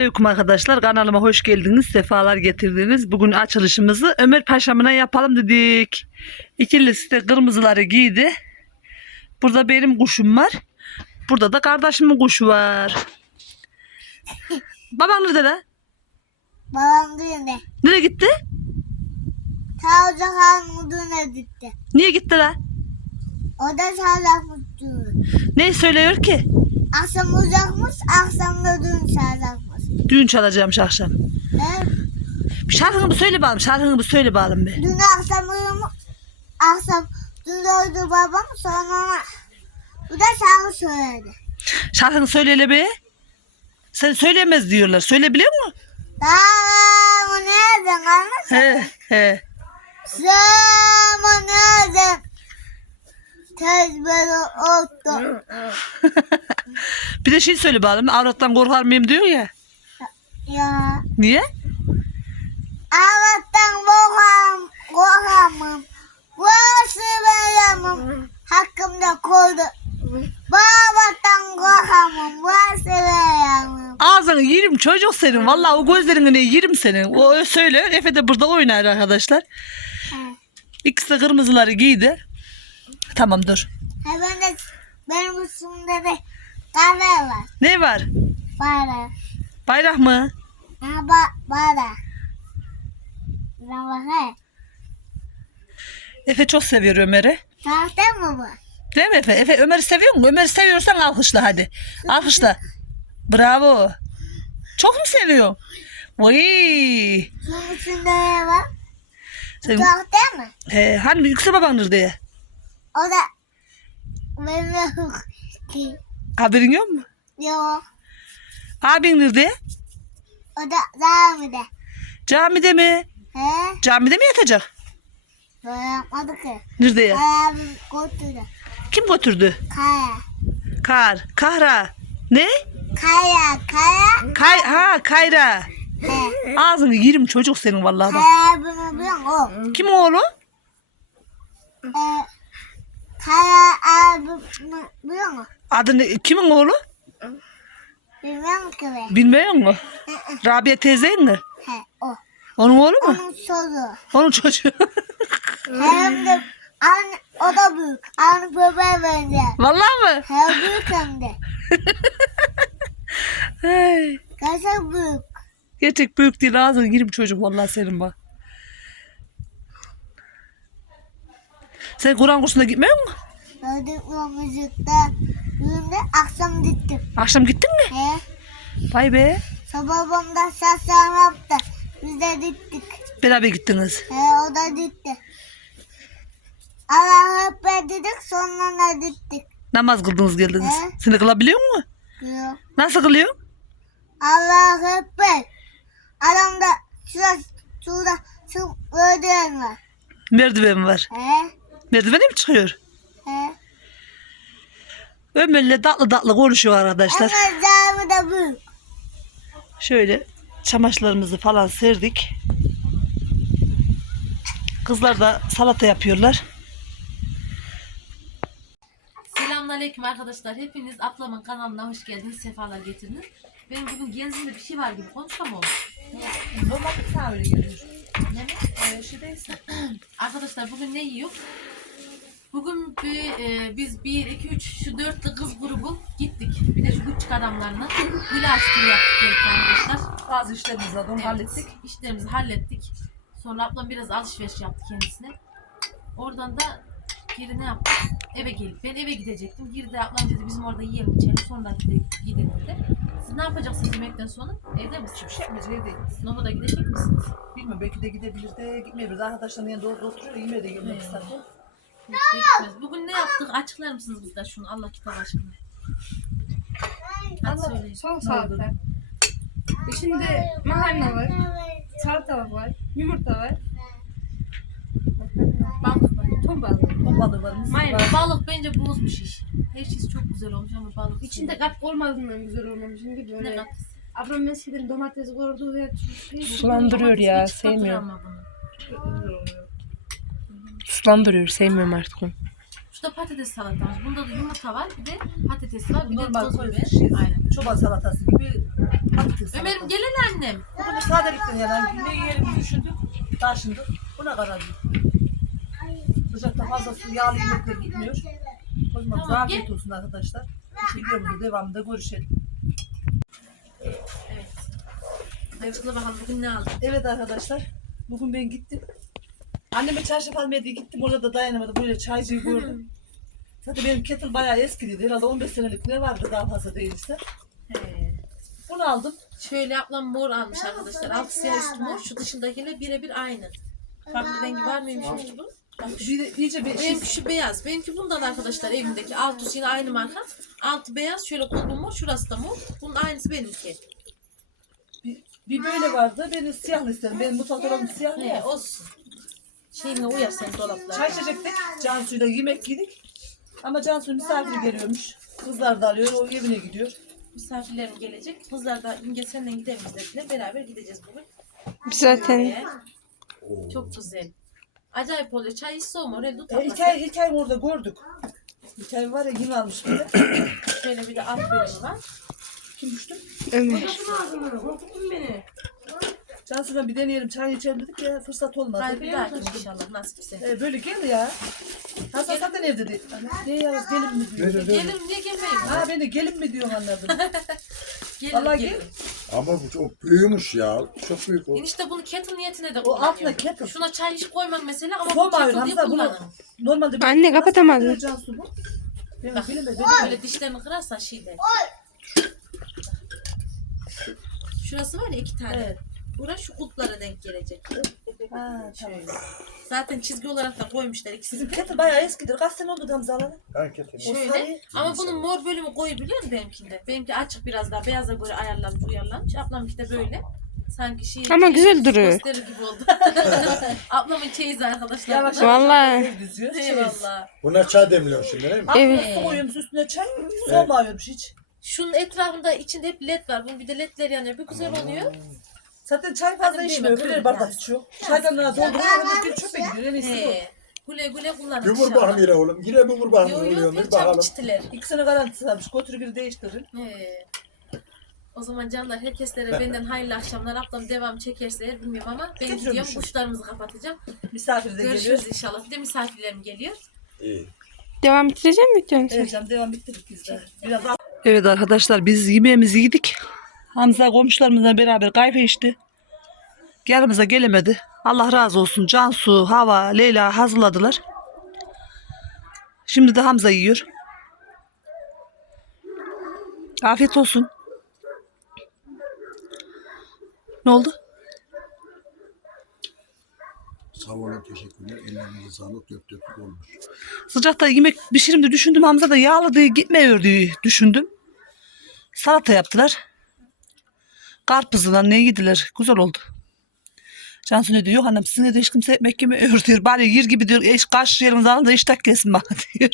Aleyküm arkadaşlar kanalıma hoş geldiniz sefalar getirdiniz bugün açılışımızı Ömer Paşa'mına yapalım dedik İkilisi de kırmızıları giydi burada benim kuşum var burada da kardeşimin kuşu var baban nerede lan? Babam düğüne. nereye gitti Ta ocak armuduna gitti. niye gitti lan O da sağlak mutlu. ne söylüyor ki Akşam ocakmış, akşam da düğün sağlakmış. Düğün çalacağım akşam Evet. şarkını bir söyle bakalım şarkını bir söyle bakalım bir Dün akşam uyumuş, akşam dün öldü babam sonra bu da şarkı söyledi. şarkını söyle be sen söyleyemez diyorlar söyleyebiliyor musun Dağımı nereden anlasın? he he Dağımı nereden? Tezberi ottu. bir de şey söyle bakalım avrattan korkar mıyım diyor ya Ya. niye Allah'tan korkam, korkamam. Burası veremem. Hakkımda koydu. Babadan korkamam. Burası veremem. Ağzını yerim çocuk senin. Vallahi o gözlerini ne yerim senin. O söyle. Efe de burada oynar arkadaşlar. İkisi de kırmızıları giydi. Tamam dur. Ha ben de benim üstümde de kahve var. Ne var? Para. Bayrak mı? Efe çok seviyor Ömer'i. Tahta mı bu? Değil mi Efe? Efe Ömer'i seviyor mu? Ömer'i seviyorsan alkışla hadi. Alkışla. Bravo. Çok mu seviyor? Vay. Üstünde ne var? Sen, Tahta mı? he, hani yüksek babandır diye. O da benim yok. Haberin yok mu? Yok. Abin nerede? O da daha mı de? Camide mi? He? Camide mi yatacak? Yapmadı ki. Nerede ya? Abim götürdü. Kim götürdü? Kaya. Kar. Kahra. Ne? Kaya, kaya. Kay ha Kayra. He. Ağzını yerim çocuk senin vallahi bak. Kaya biliyor musun? O. Kim oğlu? Ee, kaya abimi biliyor musun? Adı ne? Kimin oğlu? Bilmiyorum ki ben. Bilmiyor musun? Rabia teyzenin mi? He, o. Onun oğlu mu? Onun çocuğu. Onun çocuğu. Hem de aynı, o da büyük. Aynı bebeğe benzer. vallahi mı? Hem büyük hem de. Hey. Gerçek büyük. Gerçek büyük değil ağzını yerim çocuk vallahi senin bak. Sen Kur'an kursuna gitmiyor musun? Bu müzikte. Düğünde akşam gittim. Akşam gittin mi? He. Vay be. Sabah babamda sesler yaptı. Biz de gittik. Beraber gittiniz. He o da gitti. Allah hep dedik sonra da gittik. Namaz kıldınız geldiniz. He. Seni kılabiliyor mu? Diyor. Nasıl kılıyor? Allah Ekber. Adamda şurada şurada şu ödeyen var. Merdiven var. He? Merdivene mi çıkıyor? Ömer'le tatlı tatlı konuşuyor arkadaşlar. Ama de büyük. Şöyle çamaşırlarımızı falan serdik. Kızlar da salata yapıyorlar. Selamünaleyküm arkadaşlar. Hepiniz ablamın kanalına hoş geldiniz. Sefalar getirdiniz. Benim bugün genzimde bir şey var gibi konuşamam. Normal sana öyle geliyor. Ne mi? şey değilse. Arkadaşlar bugün ne yiyor? Bugün bir, e, biz 1, 2, 3 şu dörtlü kız grubu gittik. Bir de şu küçük adamlarla ilaç turu yaptık arkadaşlar. Bazı işlerimiz var onu Evet, hallettik. İşlerimizi hallettik. Sonra ablam biraz alışveriş yaptı kendisine. Oradan da geri ne yaptık? Eve gelip ben eve gidecektim. Girdi ablam dedi bizim orada yiyelim içelim sonra dedi, gidelim dedi. Siz ne yapacaksınız yemekten sonra? Evde misiniz? Bir şey yapmayacağız evde. Nova'da gidecek misiniz? Bilmiyorum belki de gidebilir de gitmeyebiliriz. Arkadaşların yanında orada oturuyor yemeğe de gelmek Evet. ister. Hiç de gitmez. Bugün ne yaptık? Açıklar mısınız bizden şunu Allah kitap aşkına? Hadi söyleyin. Son saatte. İçinde makarna var, salatalık var, yumurta var, Balık var. ton balığı. Ton balığı var, mısır Mayonez. var. Balık bence bozmuş iş. Her şey çok güzel olmuş ama balık. İçinde katkı olmadığından güzel olmamış. Şimdi ne böyle. katkısı? Ablam eskiden domates koydu ve Sulandırıyor ya, Domates hiç tatlı sevmiyorum. ama bunu. Sulandırıyor. Sevmiyorum artık onu. Şurada patates salatamız. Bunda da yumurta var. Bir de patates var. Bir de Normal toz koy, biber. şey, Aynen. çoban salatası gibi Patates Ömer'im salatası. gelin annem. Bugün sadelikten yani ne yiyelim düşündük. Taşındık. Buna karar verdik. Sıcakta fazla su yağlı yemekler gitmiyor. O zaman Tamam, afiyet gel. olsun arkadaşlar. Videomuzda devamında görüşelim. Açıkla bakalım bugün ne aldın? Evet arkadaşlar. Bugün ben gittim. Anneme çarşaf almaya diye gittim. Orada da dayanamadım. Böyle çaycıyı gördüm. Zaten benim kettle bayağı eskiydi. Herhalde 15 senelik ne vardı daha fazla değilse. He. Bunu aldım. Şöyle ablam mor almış arkadaşlar. Alt siyah üstü mor. Şu dışındakiyle birebir aynı. Farklı rengi var mıymış bunun? Bak şu- Bir de, iyice bir şey, Benimki şu beyaz. Benimki bundan arkadaşlar evimdeki. Altus yine aynı marka. Altı beyaz. Şöyle kulbu mor. Şurası da mor. Bunun aynısı benimki. bir, bir böyle vardı. Ben de siyahlı istedim. Benim mutfak dolabım siyah He, ya. olsun. Şeyine uyar senin dolaplar. Çay içecektik. Cansu'yla yemek yedik. Ama Cansu misafir geliyormuş. Kızlar da arıyor. O evine gidiyor. Misafirlerim gelecek. Kızlar da İmge senden gidemeyiz dediler. Beraber gideceğiz bugün. Biz zaten Ee, Çok güzel. Acayip oluyor. Çay hiç. Oraya tut. E, hikaye, hikaye orada gördük. Hikaye var ya yine almış böyle. Şöyle bir de alt bölümü var. Kim düştü? Ömer. Cansu'dan bir deneyelim. Çay içelim dedik ya fırsat olmadı. Hadi bir dahaki inşallah nasipse. E, böyle gel ya. Hasan zaten evde değil. Ne ya gelin mi diyor. Gelin niye gelmeyin? Ha ben de gelin mi diyorsun anladım. Gelin Vallahi gelin. gel. Ama bu çok büyümüş ya. Çok büyük o. Enişte bunu kettle niyetine de O altına kettle. Şuna çay hiç koymam mesela ama bu kettle diye Hamza bunu. kullanın. Normalde Anne, kapatamadı. Nasıl Cansu bu? Ben bilemedim. Böyle dişlerini kırarsan şeyde. Şurası var ya iki tane. Evet. Burası şu kulplara denk gelecek. Ha, tamam. Şöyle. Zaten çizgi olarak da koymuşlar ikisini. Bizim kettle bayağı eskidir. Kaç sene oldu O Şöyle. sarı- Ama bunun mor bölümü koyu biliyor musun benimkinde? Benimki açık biraz daha. Beyaza göre ayarlanmış, uyarlanmış. Ablamınki de böyle. Sanki şey... Ama güzel duruyor. Gösteri gibi oldu. Ablamın çeyizi arkadaşlar. Yavaş yavaş Vallahi. yavaş düzüyor. Eyvallah. Buna çay demliyorsun şimdi değil mi? Altına Evet. su koyuyormuş üstüne çay. Soğumuyormuş hiç. Şunun etrafında içinde hep led var. Bunun bir de ledler yanıyor. Bir güzel oluyor. Zaten çay fazla Hadi içmiyor. deme, Birer kırın bardak içiyor. Çaydanlığa dolduruyor. Öbür çöpe gidiyor. En iyisi bu. He. Güle güle kullanın. Bir vur bakayım yine oğlum. Yine bir vur bakayım. Yok oluyor yok mu? yok Bir çabuk bakalım. içtiler. İkisine garantisi almış. Götürü bir değiştirin. He. O zaman canlar herkeslere benden hayırlı akşamlar. Ablam devam çekerse eğer bilmiyorum ama ben gidiyorum Getiriyormuşum. kuşlarımızı kapatacağım. Misafir de geliyor. Görüşürüz inşallah. Bir de misafirlerim geliyor. İyi. Devam ettirecek mi videonu? Evet canım devam bitirdik biz de. Biraz al- Evet arkadaşlar biz yemeğimizi yedik. Hamza komşularımızla beraber kahve içti. Yanımıza gelemedi. Allah razı olsun. Cansu, Hava, Leyla hazırladılar. Şimdi de Hamza yiyor. Afiyet olsun. Ne oldu? Sağ olun teşekkürler. Ellerinize sağlık. Dört dörtlük olmuş. Sıcakta yemek pişirim de düşündüm. Hamza da yağlı diye gitmiyor diye düşündüm. Salata yaptılar. Karpuzla ne yediler. Güzel oldu. Cansu ne diyor? Yok annem sizin de hiç kimse ekmek yemiyor diyor. Bari yer gibi diyor. Eş kaş yeriniz alın da iştah kesin bana diyor.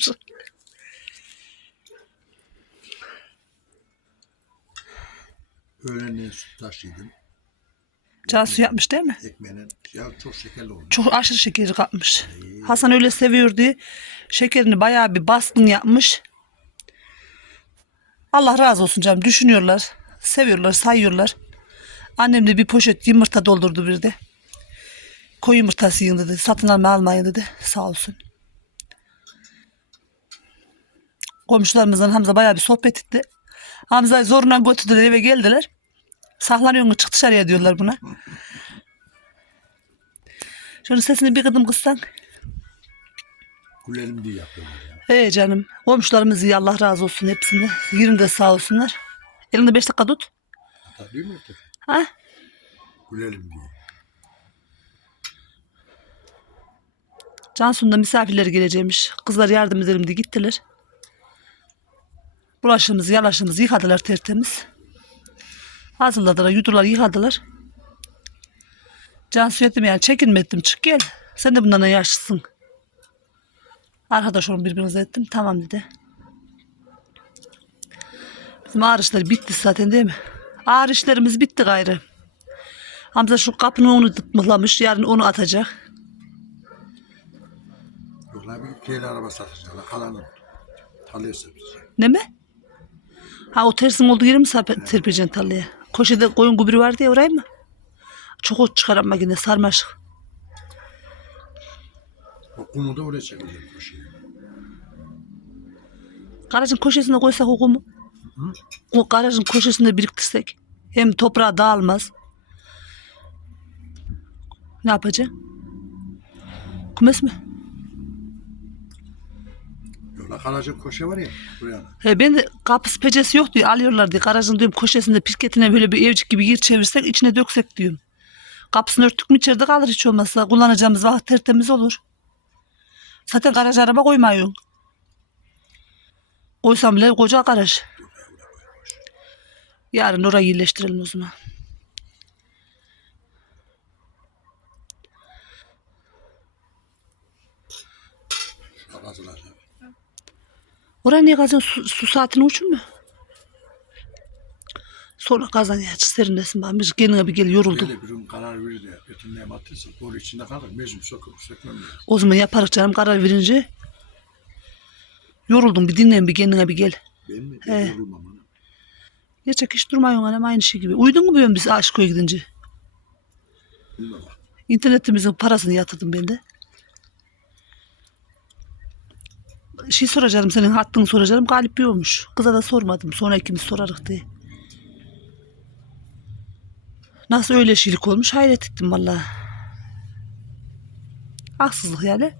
Öğlenleyin süt taşıydım. Cansu yapmış değil mi? Ekmeğinin. Ya çok şekerli olmuş. Çok aşırı şekeri katmış. Hasan öyle seviyor diye şekerini bayağı bir baskın yapmış. Allah razı olsun canım. Düşünüyorlar. Seviyorlar, sayıyorlar. Annem de bir poşet yumurta doldurdu bir de. Koyu yumurtası yiyin dedi. Satın alma almayın dedi. Sağ olsun. Komşularımızdan Hamza bayağı bir sohbet etti. Hamza'yı zoruna götürdüler eve geldiler. Saklanıyorsun çık dışarıya diyorlar buna. Şunun sesini bir kıdım kıssan. Gülelim diye yapıyorlar ya. Ee canım. Komşularımız iyi Allah razı olsun hepsini. Yerinde sağ olsunlar. Elinde beş dakika tut. Değil mi? Ha? Gülelim diye. Cansu'nun da misafirleri geleceğimiş. Kızlar yardım edelim diye gittiler. Bulaşığımızı, yalaşığımızı yıkadılar tertemiz. Hazırladılar, yudular, yıkadılar. Cansu ettim yani çekinme ettim çık gel. Sen de bundan yaşlısın. Arkadaş olun birbirinize ettim. Tamam dedi. Bizim ağır işler bitti zaten değil mi? Ağır işlerimiz bitti gayrı. Hamza şu kapının onu mıhlamış. Yarın onu atacak. Yoklar bir keyli araba satacaklar. Kalanı tarlaya. Ne mi? Ha o tersin olduğu yeri mi sap- serpeceksin tarlaya? Koşede koyun gübürü vardı ya orayı mı? Çok ot çıkaran makine sarmaşık. O kumu da oraya çekeceğim bu şeyi. Garajın köşesine koysak o kumu. O garajın köşesinde biriktirsek. Hem toprağa dağılmaz. Ne yapacaksın? Kumes mi? Yola kalacak koşa var ya buraya. He ben de kapısı pecesi yok diyor. Alıyorlar diye. Garajın diyorum köşesinde pirketine böyle bir evcik gibi yer çevirsek içine döksek diyorum. Kapısını örttük mü içeride kalır hiç olmazsa. Kullanacağımız vakit tertemiz olur. Zaten garaj araba koymuyorsun. Koysam bile koca garaj. Yarın orayı yerleştirelim o zaman. Oraya niye kazan su, su saatini uçun mu? Sonra kazan ya serinlesin bana. Biz kendine bir gel yoruldum. Böyle bir gün karar verir de betonlayım attıysa boru içinde kalır. Mecbur sokup sökmem lazım. O zaman yaparız canım karar verince. Yoruldum bir dinlen bir kendine bir gel. Ben mi? He. Ben yorulmam ana. Gerçek hiç durmuyorsun anam aynı şey gibi. Uyudun mu ben biz Aşko'ya gidince? İnternetimizin parasını yatırdım ben de. Şey soracağım senin hattını soracağım. Galip bir olmuş. Kıza da sormadım. Sonra ikimiz sorarız diye. Nasıl öyle şeylik olmuş hayret ettim vallahi. Haksızlık yani.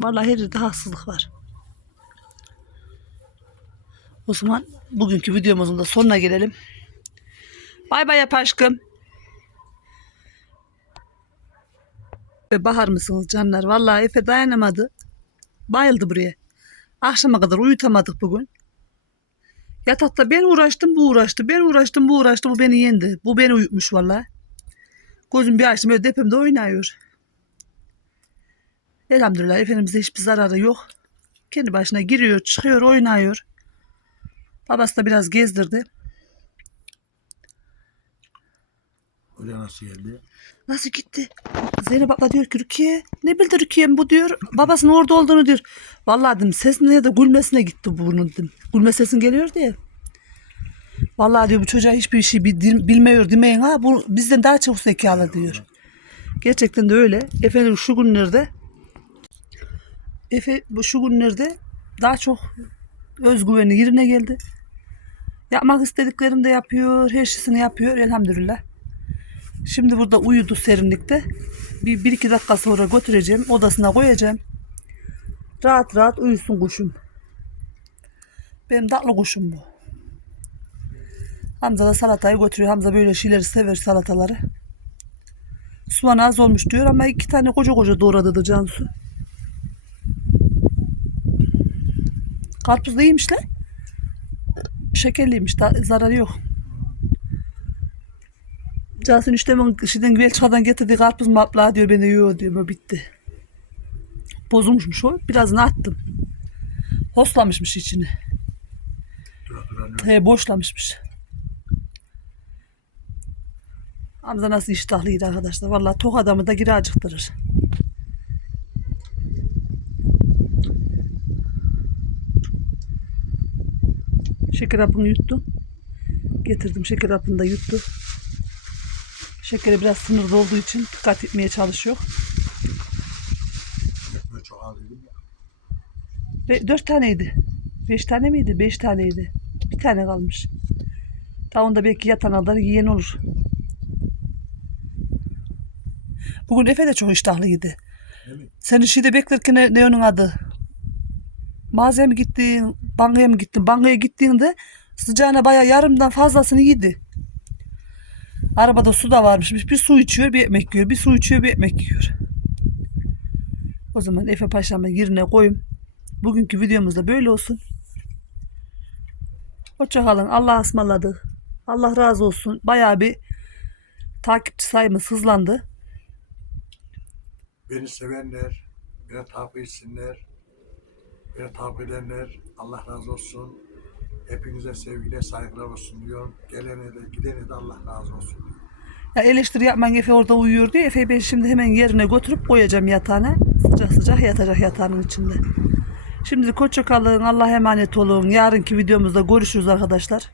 Vallahi her yerde haksızlık var. O zaman bugünkü videomuzun da sonuna gelelim. Bay bay yap aşkım. Ve bahar mısınız canlar? Vallahi Efe dayanamadı. Bayıldı buraya. Akşama kadar uyutamadık bugün. Yatakta ben uğraştım bu uğraştı. Ben uğraştım bu uğraştı. Bu beni yendi. Bu beni uyutmuş vallahi. Gözüm bir açtım böyle depemde oynuyor. Elhamdülillah Efendimiz'e hiçbir zararı yok. Kendi başına giriyor, çıkıyor, oynuyor. Babası da biraz gezdirdi. Oraya nasıl geldi? Nasıl gitti? Zeynep abla diyor ki Rukiye ne bildi Rukiye'm bu diyor. Babasının orada olduğunu diyor. Vallahi dedim ses ne de gülmesine gitti bunun dedim. Gülme sesin geliyor diye. Vallahi diyor bu çocuğa hiçbir şey bil- bilmiyor demeyin ha. Bu bizden daha çok zekalı diyor. Gerçekten de öyle. Efendim şu günlerde Efe şu günlerde daha çok özgüveni yerine geldi. Yapmak istediklerini de yapıyor. Her şeyini yapıyor elhamdülillah. Şimdi burada uyudu serinlikte. Bir, bir iki dakika sonra götüreceğim. Odasına koyacağım. Rahat rahat uyusun kuşum. Benim tatlı kuşum bu. Hamza da salatayı götürüyor. Hamza böyle şeyleri sever salataları. Soğan az olmuş diyor ama iki tane koca koca doğradı da Cansu. Karpuz da iyiymiş lan. Şekerliymiş. Da, zararı yok. Cansın işte ben şeyden Belçika'dan getirdiği karpuz mu abla diyor beni yiyor diyor bu bitti. Bozulmuşmuş o. Birazını attım. Hoslamışmış içini. Dura? He boşlamışmış. Hamza nasıl iştahlıydı arkadaşlar. Vallahi tok adamı da geri acıktırır. Şeker hapını yuttu. Getirdim şeker hapını da yuttu. Şekeri biraz sınırlı olduğu için dikkat etmeye çalışıyor. Böyle çok ağlıyordum ya. Be- dört taneydi. Beş tane miydi? Beş taneydi. Bir tane kalmış. Daha onda belki yatan alır yiyen olur. Bugün Efe de çok iştahlıydı. Değil mi? Senin şeyde beklerken ne, ne onun adı? Mağazaya mı gittin? Bankaya mı gittin? Bankaya gittiğinde sıcağına bayağı yarımdan fazlasını yedi. Arabada su da varmış. Bir su içiyor, bir ekmek yiyor. Bir su içiyor, bir ekmek yiyor. O zaman Efe Paşa'mı yerine koyayım. Bugünkü videomuz da böyle olsun. Hoşçakalın. Allah'a ısmarladık. Allah razı olsun. Bayağı bir takipçi sayımız hızlandı. Beni sevenler, beni takip etsinler, beni takip edenler Allah razı olsun. Hepinize sevgiyle saygılar olsun diyorum. Gelene de gidene de Allah razı olsun. Ya eleştiri yapman Efe orada uyuyor diye Efe'yi ben şimdi hemen yerine götürüp koyacağım yatağına. Sıcak sıcak yatacak yatağının içinde. Şimdi hoşça kalın. Allah'a emanet olun. Yarınki videomuzda görüşürüz arkadaşlar.